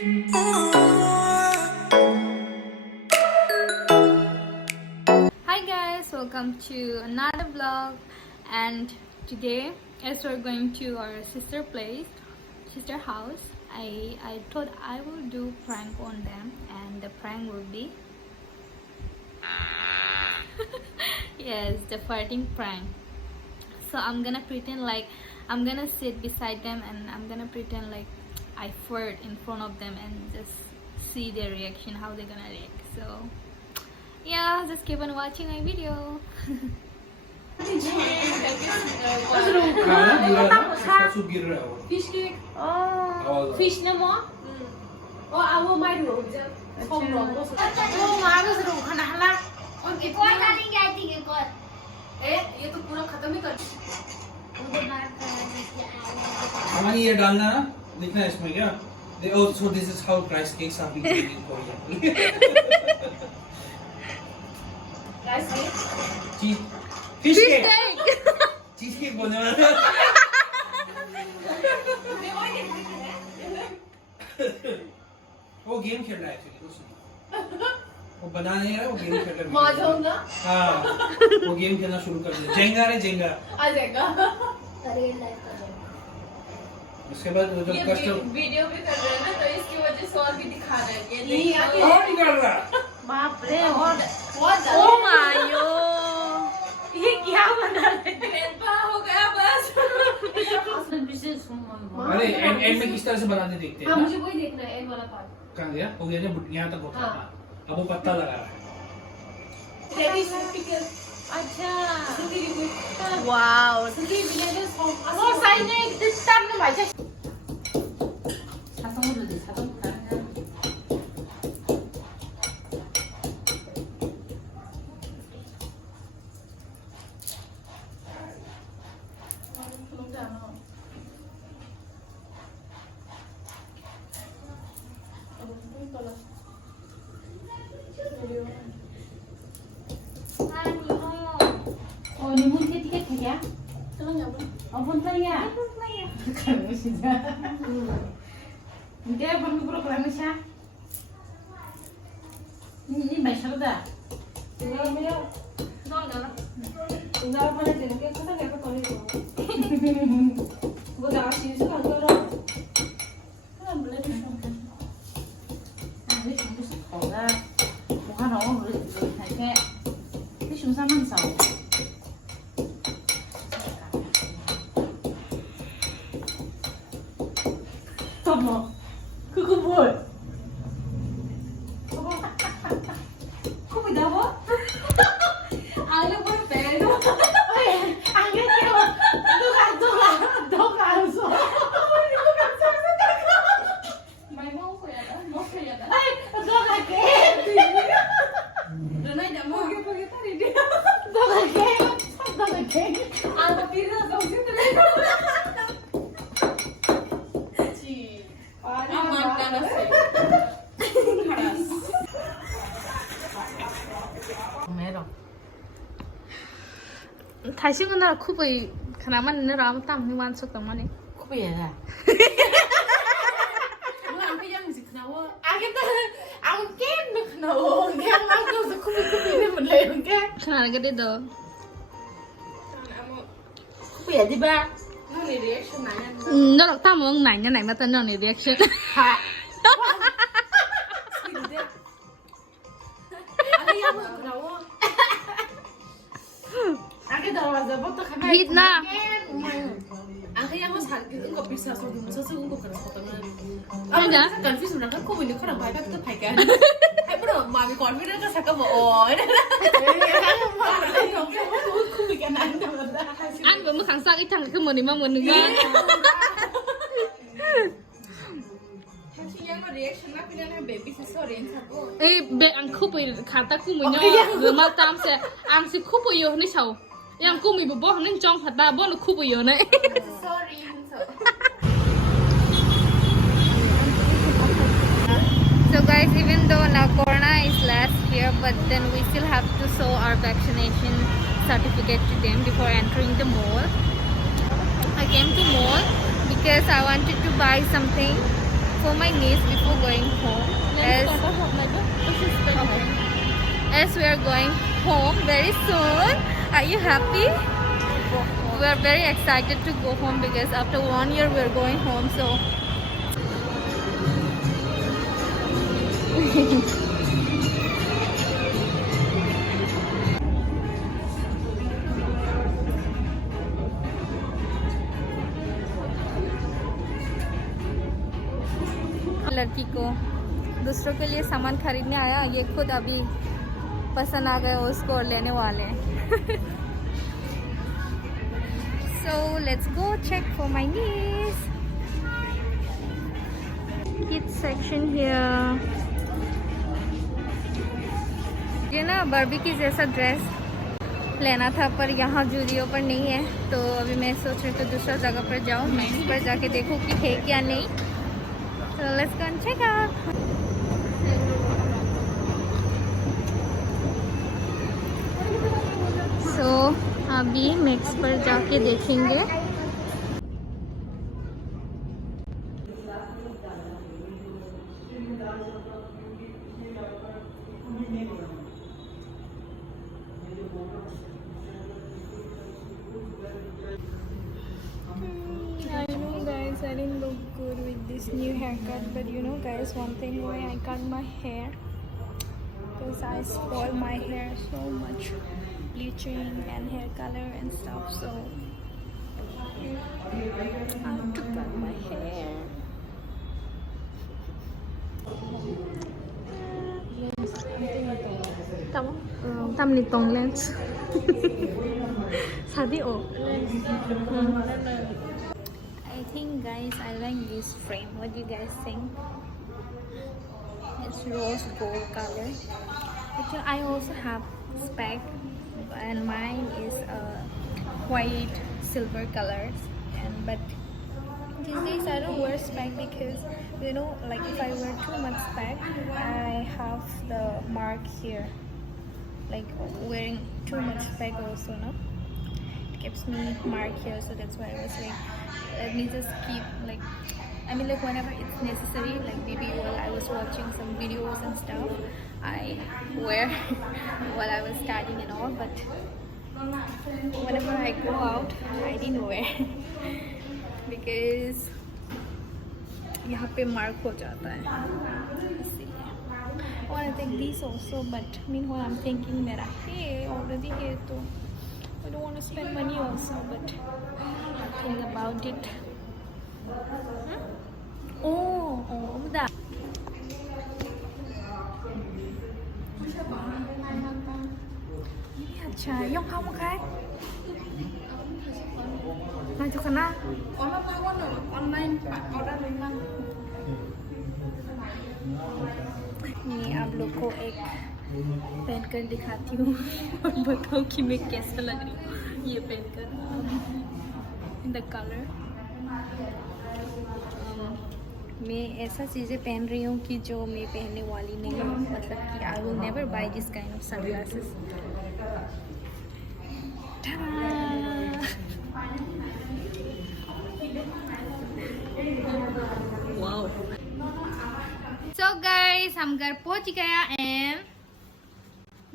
Hi guys, welcome to another vlog, and today as we're going to our sister house, I thought I will do prank on them, and the prank will be yes, the farting prank. So I'm gonna pretend like I'm gonna sit beside them, and I'm gonna pretend like I fart in front of them and just see their reaction, how they're gonna react. So yeah, just keep on watching my video. Fish cake. Oh, Fish no more. Oh, I will my room. Oh, my room खाना हला. एक और डालेंगे I think एक और ये तो पूरा खत्म ही कर. हमारी ये डालना ना लिखना है इसमें क्या? So this is how rice cakes are being made in Korea. Rice cake. Fish cake. Cheese cake बोलने वाला था. वो गेम खेल रहा है एक्चुअली कुछ नहीं. वो बना नहीं रहा, वो गेम खेल रहा है. मजा होगा. हाँ, वो गेम खेलना शुरू कर दिया. जेंगा रे जेंगा. आ जाएगा. उसके बाद वो जब कस्टम वीडियो भी कर रहे हैं ना, तो इसकी वजह से और भी दिखा रहा है. ये और निकाल रहा. बाप रे. और oh my god. ये क्या बना रहे हैं? हो गया बस. अरे एंड में किस तरह से बनाते देखते हैं. हाँ, मुझे वही देखना है, एंड वाला पार्ट. कहाँ गया? हो गया जब यहाँ तक होता था. अब वो पत्ता लगा रहा है. अच्छा. Wow. वो साइड में एक डिस्टर्ब में भाई. 사성으로 돼. 사성 가는. 니문 티켓 되냐? 본tannya. Kamu sih. Dia baru program sih. Ini macam apa? Tinggal mana dia? Kita kan nggak tahu itu. Gua dah kasih suka orang. Kan boleh disangkan. Ini cuma sekolah. Bukan orang boleh kayak. Ini cuma sama saja. 어머, 그거 뭘? 코비 나와? 안에 뭘 빼도? 안 괜찮아. 너가 안 써. 너가 많이 먹어야 돼. 먹어야 돼. 너가 개. 누나 이제 포기 탈이야. 너가 개. 아, 비싸서 정신들 다시 그날 쿠브이 그나만 너랑 땀 누만 속도 많이 쿠비야. 누가 안 그냥 지 나와. 아겠다. 안 게임 나와. 그냥 막서 쿠비는 못 해요. 게. 그날 그래도 쿠비야 디바. 너네 리액션 아니야. 너랑 땀 먹는 날 nhà này mà tên 너네 리액션. Hit na. Ang kaya mo sa akin ko pisa so mo sa segundo ko ko tan. Ano? Confuse na kan ko ni ko na bai ba to pai ka. Ai bro mami confidence ka sa ka mo oi. Ko mi ka nan da. Ăn với mức kháng sang ít thằng cứ một đi mà một nữa. Reaction na pinana baby sa sorry sa ko. Ê, bé ăn khúc bị khá ta khúc mình nhau rồi mà tam sẽ ăn sẽ khúc bị nhiều này sao? Yang khúc mình bỏ nên trong hạt ta bỏ nó khúc bị nhiều này. Sorry. So guys, even though now Corona is last here, but then we still have to show our vaccination certificate to them before entering the mall. I came to mall because I wanted to buy something. for my niece before going home. As we are going home very soon. Are you happy? We are very excited to go home because after 1 year we are going home. So लड़की को दूसरों के लिए सामान खरीदने आया, ये खुद अभी पसंद आ गए उसको और लेने वाले हैं. So let's go check for my niece. Kids section here. ये ना बार्बी की जैसा ड्रेस लेना था पर यहाँ जूडियो पर नहीं है, तो अभी मैं सोच रही हूँ दूसरा जगह पर जाऊँ, मैक्स पर जाके देखूँ कि है क्या नहीं. So let's go and check out. So अभी मैक्स पर जाके देखेंगे. I know guys, I didn't look good with this new haircut, but you know guys, one thing, why I cut my hair because I spoil my hair so much, bleaching and hair color and stuff, so I have to cut my hair. Tâm lý tông lens. 사디오. I think guys, I like this frame. What do you guys think? It's rose gold color. Actually, I also have spec, and mine is white silver colors. But these days I don't wear spec because you know, like if I wear too much spec, I have the mark here. Like wearing too much spec also, no? It keeps me mark here, so that's why I was like, let me just keep like, I mean like whenever it's necessary, like maybe while I was watching some videos and stuff, I wear while I was studying and all, but whenever I go out, I didn't wear because यहाँ पे mark हो जाता है. I want to take these also, but meanwhile I'm thinking मेरा hair already here, so I don't want to spend money also, but think about it. Oh, that. अच्छा, yung kamu kai? Ngajak sana? Online order memang. मैं आप लोग को एक पहन कर दिखाती हूँ और बताओ कि मैं कैसा लग रही हूँ ये पहन कर. इन द कलर मैं ऐसा चीज़ें पहन रही हूँ कि जो मैं पहनने वाली नहीं हूँ, मतलब कि I will never buy this kind of sunglasses. Wow. So guys, हम घर पहुंच गया and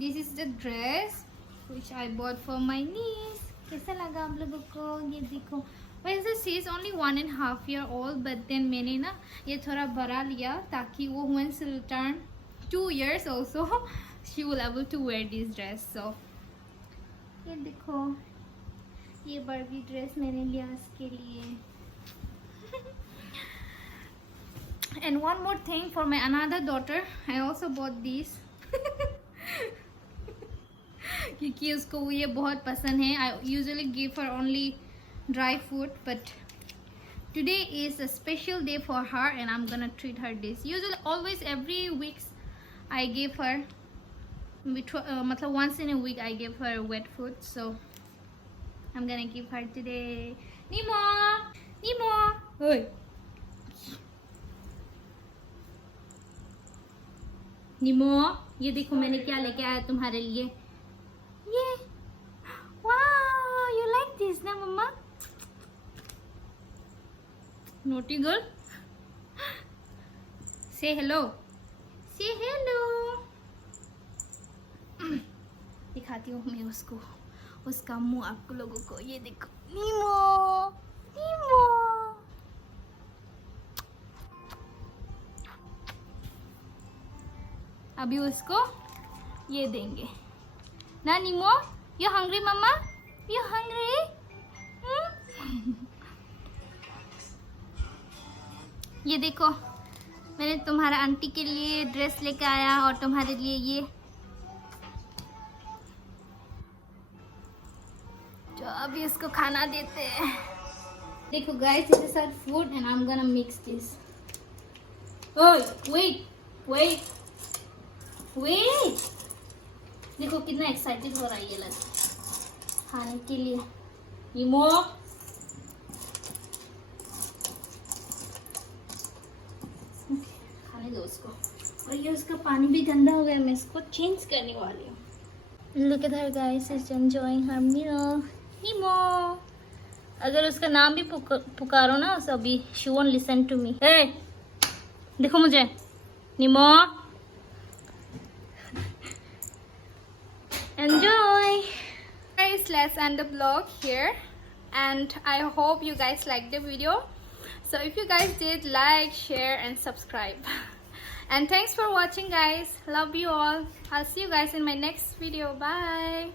this is the dress which I bought for my niece. कैसा लगा आप लोगों को? ये देखो. वैसे she is only 1.5 year old, but then मैंने ना ये थोड़ा बड़ा लिया ताकि वो when she return 2 years also she will able to wear this dress. So ये देखो, ये बार्बी ड्रेस मैंने लिया इसके लिए. And one more thing, for my another daughter, I also bought these. क्योंकि उसको ये बहुत पसंद है. I usually give her only dry food, but today is a special day for her, and I'm gonna treat her this. Usually, always every week, I give her. मतलब once in a week, I give her wet food. So I'm gonna give her today. Nemo, Nemo, oi. निमो, ये देखो मैंने क्या लेके आया तुम्हारे लिए. ये वाओ, यू लाइक दिस ना mamma? Naughty girl. Say hello. Say hello. दिखाती हूँ मैं उसको, उसका मुंह आपको लोगों को। ये देखो, नीमो, नीमो। अभी उसको ये देंगे ना। Nemo, you hungry mamma? You hungry? ये देखो, मैंने तुम्हारा आंटी के लिए ड्रेस लेके आया और तुम्हारे लिए ये। तो अभी इसको खाना देते हैं। देखो guys, this is our food and I am gonna mix this. ओए वेट वेट वेट, देखो कितना एक्साइटेड हो रहा है ये लड़का खाने के लिए। नीमो, खाने दो उसको। और ये उसका पानी भी गंदा हो गया, मैं इसको चेंज करने वाली हूँ। Look at her guys, is enjoying her meal. नीमो, अगर उसका नाम भी पुकारो ना तो अभी she won't listen to me. Hey, देखो मुझे, नीमो, enjoy. Guys, let's end the vlog here, and I hope you guys liked the video. So if you guys did, like, share and subscribe. And thanks for watching guys. Love you all. I'll see you guys in my next video. Bye.